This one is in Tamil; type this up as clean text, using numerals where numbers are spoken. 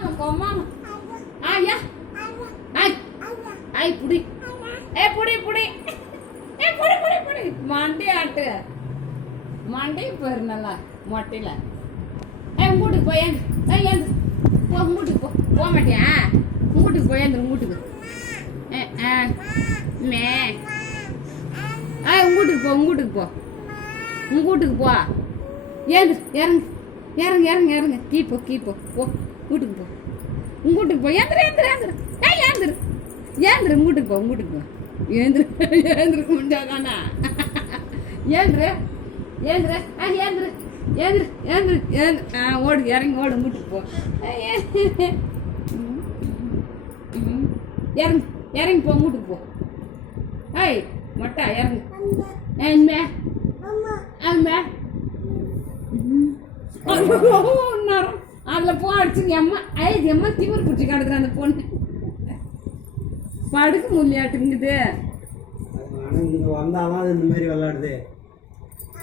மாமா ஆயா ஐ ஐ புடி ஏ புடி புடி ஏ புடி புடி புடி மண்டை ஆட்டு மண்டை பாரு நல்லா மொட்டையில உங்க வீட்டுக்கு போய் ஏந்து போ உங்க வீட்டுக்கு போக மாட்டியா உங்க வீட்டுக்கு போய் ஏந்து உங்க வீட்டுக்கு மே உங்க வீட்டுக்கு போ உங்க வீட்டுக்கு போ உங்க வீட்டுக்கு போ ஏந்து இறங்கு இறங்கு இறங்கு இறங்கு கீப்போ போ வீட்டுக்கு போ உங்க வீட்டுக்கு போ ஏந்திரு ஏந்திரு ஏந்திரு ஏந்திரு ஏந்திரு உங்க வீட்டுக்கு போ உங்க வீட்டுக்கு போ ஏந்திரு ஏந்திருக்க முடியாதானா ஏந்திரு ஏந்திரு ஏந்திரு ஏந்திரு ஏந்திரு ஏந்திரு ஓடு இறங்கி ஓடு வீட்டுக்கு போ இறங்கு இறங்கி போ வீட்டுக்கு போ ஏய் மொட்டா இறங்கு ஏன்மே அம்மா அதில் போ அடிச்சுங்க அம்மா எம்மா திமிர் பிடிச்சி கிடக்குற அந்த பொண்ணு படுக்க முடியாட்டுங்குது வந்தாலும் இந்த மாதிரி விளாடுது